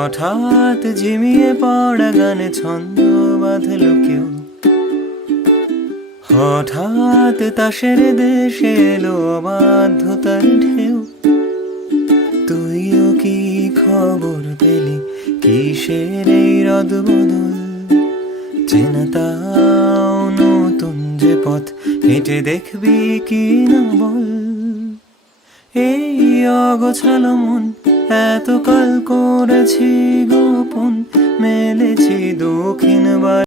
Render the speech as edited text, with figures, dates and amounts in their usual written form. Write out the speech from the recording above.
হঠাৎ ঝিমিয়ে পড়া গানে ছন্দ বাঁধল কেউ, হঠাৎ তাসের দেশে এলো অবাধ্যতার ঢেউ। তুইও কি খবর পেলি কিসের এই রদবদল? চেনা তাও নতুন যে পথ হেঁটে দেখবি কি না বল। এই অগোছালো মন এতকাল করেছি গোপন, মেলেছি দক্ষিণ